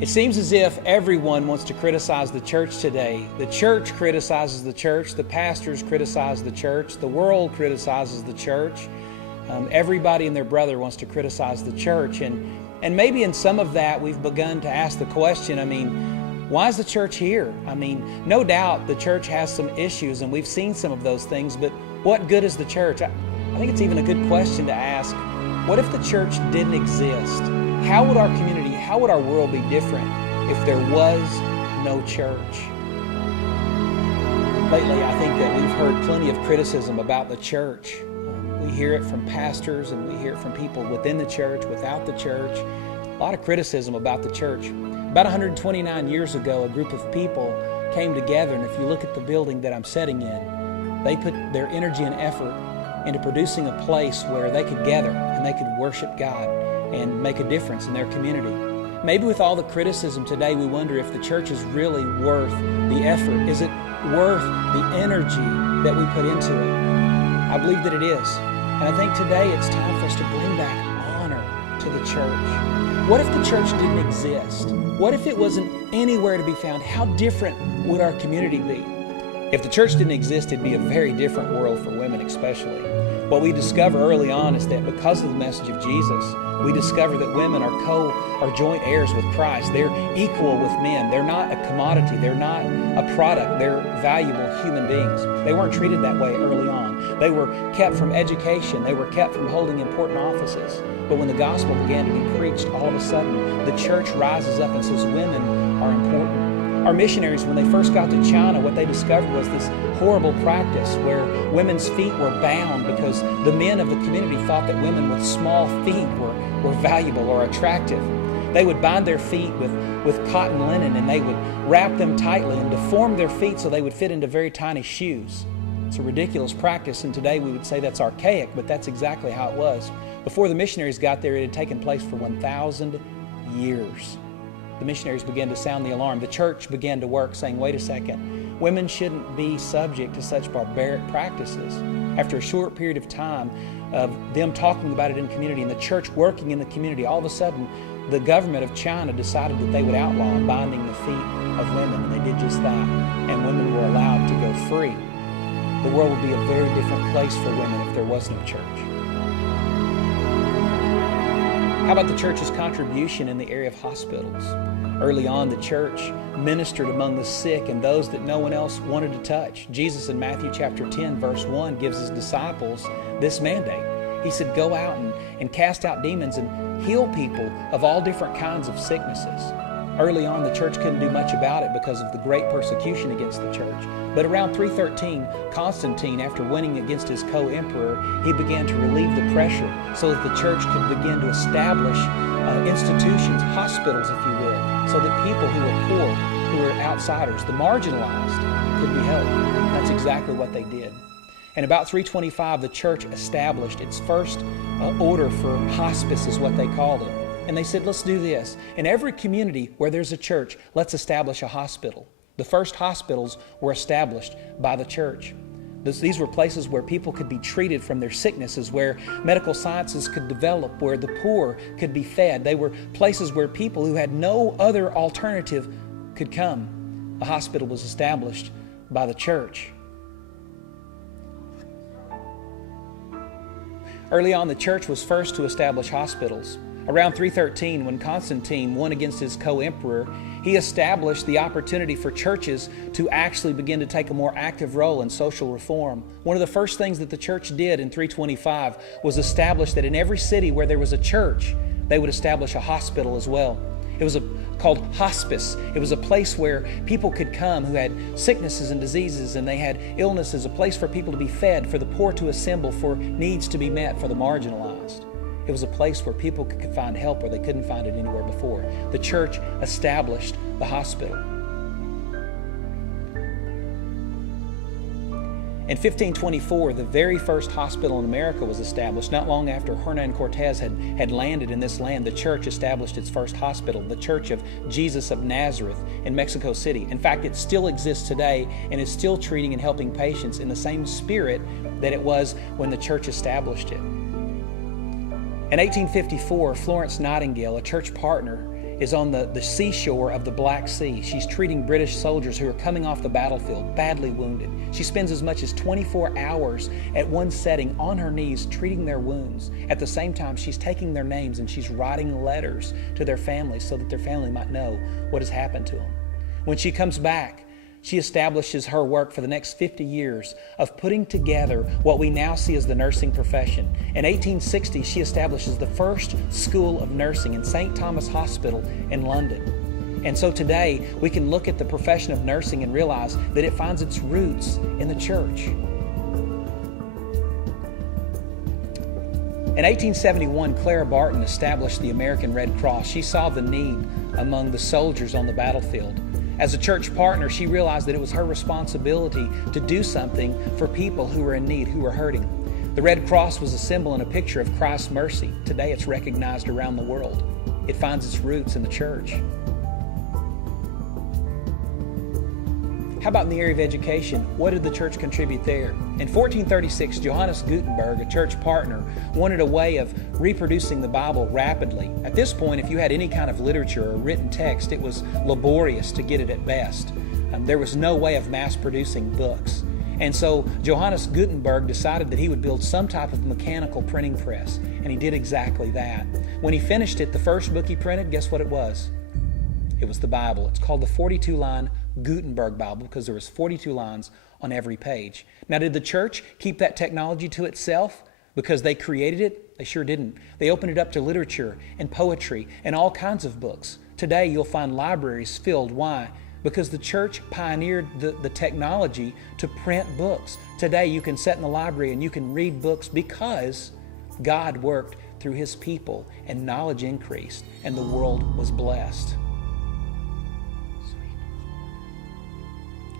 It seems as if everyone wants to criticize the church today. The church criticizes the church, the pastors criticize the church, the world criticizes the church. Everybody and their brother wants to criticize the church. And maybe in some of that we've begun to ask the question, why is the church here? No doubt the church has some issues and we've seen some of those things, but what good is the church? I think it's even a good question to ask, what if the church didn't exist? How would our community, how would our world be different if there was no church? Lately, I think that we've heard plenty of criticism about the church. We hear it from pastors and we hear it from people within the church, without the church. A lot of criticism about the church. About 129 years ago, a group of people came together, and if you look at the building that I'm sitting in, they put their energy and effort into producing a place where they could gather and they could worship God and make a difference in their community. Maybe with all the criticism today, we wonder if the church is really worth the effort. Is it worth the energy that we put into it? I believe that it is. And I think today it's time for us to bring back honor to the church. What if the church didn't exist? What if it wasn't anywhere to be found? How different would our community be? If the church didn't exist, it'd be a very different world for women especially. What we discover early on is that because of the message of Jesus, we discover that women are joint heirs with Christ. They're equal with men. They're not a commodity. They're not a product. They're valuable human beings. They weren't treated that way early on. They were kept from education. They were kept from holding important offices. But when the gospel began to be preached, all of a sudden, the church rises up and says women are important. Our missionaries, when they first got to China, what they discovered was this horrible practice where women's feet were bound because the men of the community thought that women with small feet were valuable or attractive. They would bind their feet with cotton linen and they would wrap them tightly and deform their feet so they would fit into very tiny shoes. It's a ridiculous practice, and today we would say that's archaic, but that's exactly how it was. Before the missionaries got there, it had taken place for 1,000 years. The missionaries began to sound the alarm. The church began to work, saying, wait a second, women shouldn't be subject to such barbaric practices. After a short period of time of them talking about it in community and the church working in the community, all of a sudden the government of China decided that they would outlaw binding the feet of women, and they did just that, and women were allowed to go free. The world would be a very different place for women if there was no church. How about the church's contribution in the area of hospitals? Early on, the church ministered among the sick and those that no one else wanted to touch. Jesus in Matthew chapter 10, verse 1 gives his disciples this mandate. He said, go out and cast out demons and heal people of all different kinds of sicknesses. Early on, the church couldn't do much about it because of the great persecution against the church. But around 313, Constantine, after winning against his co-emperor, he began to relieve the pressure so that the church could begin to establish institutions, hospitals, if you will, so that people who were poor, who were outsiders, the marginalized, could be helped. That's exactly what they did. In about 325, the church established its first order for hospice, is what they called it. And they said, let's do this. In every community where there's a church, let's establish a hospital. The first hospitals were established by the church. These were places where people could be treated from their sicknesses, where medical sciences could develop, where the poor could be fed. They were places where people who had no other alternative could come. A hospital was established by the church. Early on, the church was first to establish hospitals. Around 313, when Constantine won against his co-emperor, he established the opportunity for churches to actually begin to take a more active role in social reform. One of the first things that the church did in 325 was establish that in every city where there was a church, they would establish a hospital as well. It was called hospice. It was a place where people could come who had sicknesses and diseases and they had illnesses, a place for people to be fed, for the poor to assemble, for needs to be met for the marginalized. It was a place where people could find help where they couldn't find it anywhere before. The church established the hospital. In 1524, the very first hospital in America was established. Not long after Hernan Cortez had landed in this land, the church established its first hospital, the Church of Jesus of Nazareth in Mexico City. In fact, it still exists today and is still treating and helping patients in the same spirit that it was when the church established it. In 1854, Florence Nightingale, a church partner is on the seashore of the Black Sea. She's treating British soldiers who are coming off the battlefield, badly wounded. She spends as much as 24 hours at one setting on her knees treating their wounds. At the same time, she's taking their names and she's writing letters to their families so that their family might know what has happened to them. When she comes back, she establishes her work for the next 50 years of putting together what we now see as the nursing profession. In 1860, she establishes the first school of nursing in St. Thomas Hospital in London. And so today, we can look at the profession of nursing and realize that it finds its roots in the church. In 1871, Clara Barton established the American Red Cross. She saw the need among the soldiers on the battlefield. As a church partner, she realized that it was her responsibility to do something for people who were in need, who were hurting. The Red Cross was a symbol and a picture of Christ's mercy. Today it's recognized around the world. It finds its roots in the church. How about in the area of education? What did the church contribute there? In 1436, Johannes Gutenberg, a church partner, wanted a way of reproducing the Bible rapidly. At this point, if you had any kind of literature or written text, it was laborious to get it at best. There was no way of mass producing books. And so Johannes Gutenberg decided that he would build some type of mechanical printing press, and he did exactly that. When he finished it, the first book he printed, guess what it was? It was the Bible. It's called the 42-line Gutenberg Bible because there was 42 lines on every page. Now, did the church keep that technology to itself because they created it? They sure didn't. They opened it up to literature and poetry and all kinds of books. Today, you'll find libraries filled. Why? Because the church pioneered the technology to print books. Today, you can sit in the library and you can read books because God worked through His people and knowledge increased and the world was blessed.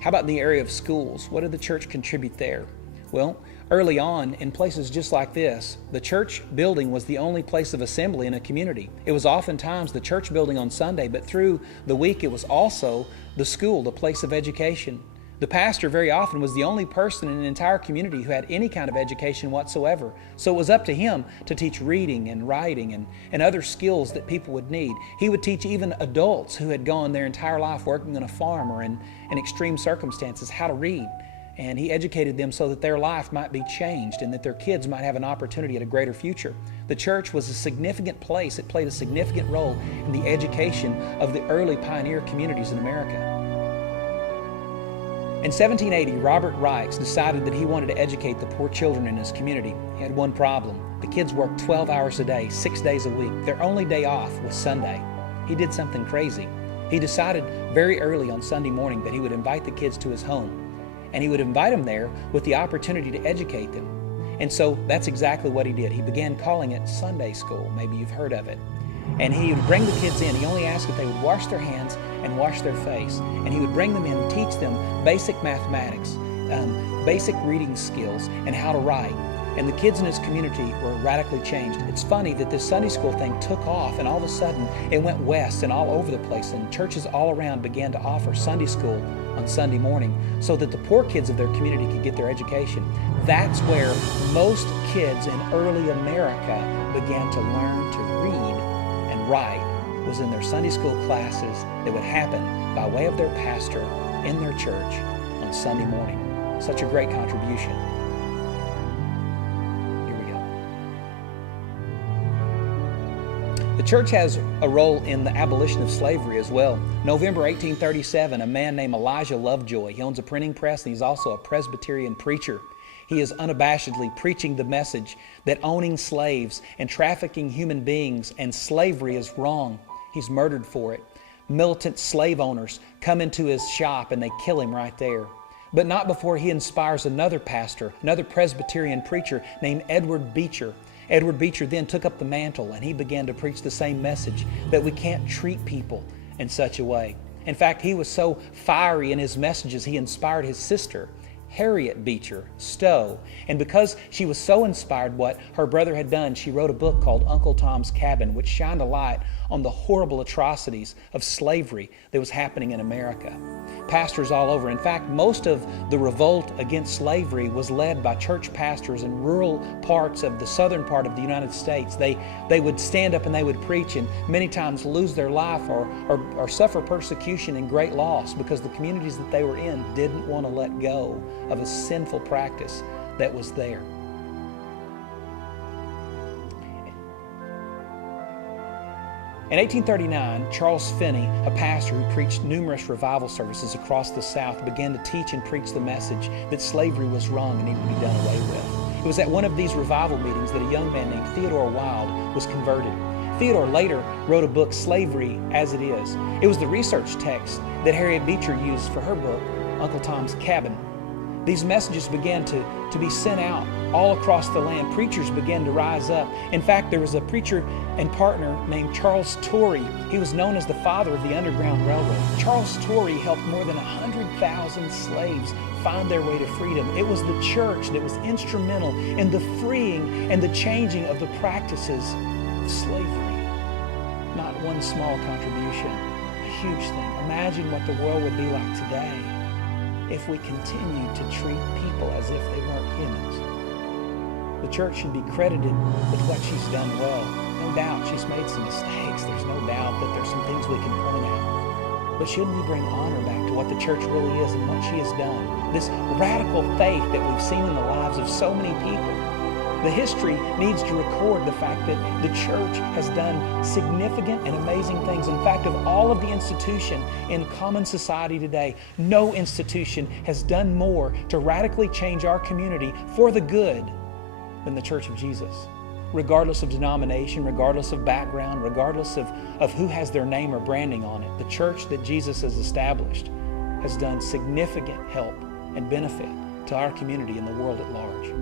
How about in the area of schools? What did the church contribute there? Well, early on, in places just like this, the church building was the only place of assembly in a community. It was oftentimes the church building on Sunday, but through the week it was also the school, the place of education. The pastor very often was the only person in an entire community who had any kind of education whatsoever. So it was up to him to teach reading and writing and other skills that people would need. He would teach even adults who had gone their entire life working on a farm or in extreme circumstances how to read. And he educated them so that their life might be changed and that their kids might have an opportunity at a greater future. The church was a significant place. It played a significant role in the education of the early pioneer communities in America. In 1780, Robert Reichs decided that he wanted to educate the poor children in his community. He had one problem. The kids worked 12 hours a day, 6 days a week. Their only day off was Sunday. He did something crazy. He decided very early on Sunday morning that he would invite the kids to his home. And he would invite them there with the opportunity to educate them. And so that's exactly what he did. He began calling it Sunday school. Maybe you've heard of it. And he would bring the kids in. He only asked that they would wash their hands and wash their face. And he would bring them in and teach them basic mathematics, basic reading skills, and how to write. And the kids in his community were radically changed. It's funny that this Sunday school thing took off, and all of a sudden it went west and all over the place, and churches all around began to offer Sunday school on Sunday morning so that the poor kids of their community could get their education. That's where most kids in early America began to learn to read and write, was in their Sunday school classes that would happen by way of their pastor in their church on Sunday morning. Such a great contribution. The church has a role in the abolition of slavery as well. November 1837, a man named Elijah Lovejoy, he owns a printing press and he's also a Presbyterian preacher. He is unabashedly preaching the message that owning slaves and trafficking human beings and slavery is wrong. He's murdered for it. Militant slave owners come into his shop and they kill him right there. But not before he inspires another pastor, another Presbyterian preacher named Edward Beecher. Edward Beecher then took up the mantle and he began to preach the same message, that we can't treat people in such a way. In fact, he was so fiery in his messages, he inspired his sister, Harriet Beecher Stowe. And because she was so inspired what her brother had done, she wrote a book called Uncle Tom's Cabin, which shined a light on the horrible atrocities of slavery that was happening in America. Pastors all over. In fact, most of the revolt against slavery was led by church pastors in rural parts of the southern part of the United States. They would stand up and they would preach, and many times lose their life or suffer persecution and great loss because the communities that they were in didn't want to let go of a sinful practice that was there. In 1839, Charles Finney, a pastor who preached numerous revival services across the South, began to teach and preach the message that slavery was wrong and needed to be done away with. It was at one of these revival meetings that a young man named Theodore Wilde was converted. Theodore later wrote a book, Slavery as It Is. It was the research text that Harriet Beecher used for her book, Uncle Tom's Cabin. These messages began to be sent out all across the land. Preachers began to rise up. In fact, there was a preacher and partner named Charles Torrey. He was known as the father of the Underground Railroad. Charles Torrey helped more than 100,000 slaves find their way to freedom. It was the church that was instrumental in the freeing and the changing of the practices of slavery. Not one small contribution, a huge thing. Imagine what the world would be like today if we continue to treat people as if they weren't humans. The church should be credited with what she's done well. No doubt she's made some mistakes. There's no doubt that there's some things we can point out. But shouldn't we bring honor back to what the church really is and what she has done? This radical faith that we've seen in the lives of so many people. The history needs to record the fact that the church has done significant and amazing things. In fact, of all of the institutions in common society today, no institution has done more to radically change our community for the good than the Church of Jesus. Regardless of denomination, regardless of background, regardless of who has their name or branding on it, the church that Jesus has established has done significant help and benefit to our community and the world at large.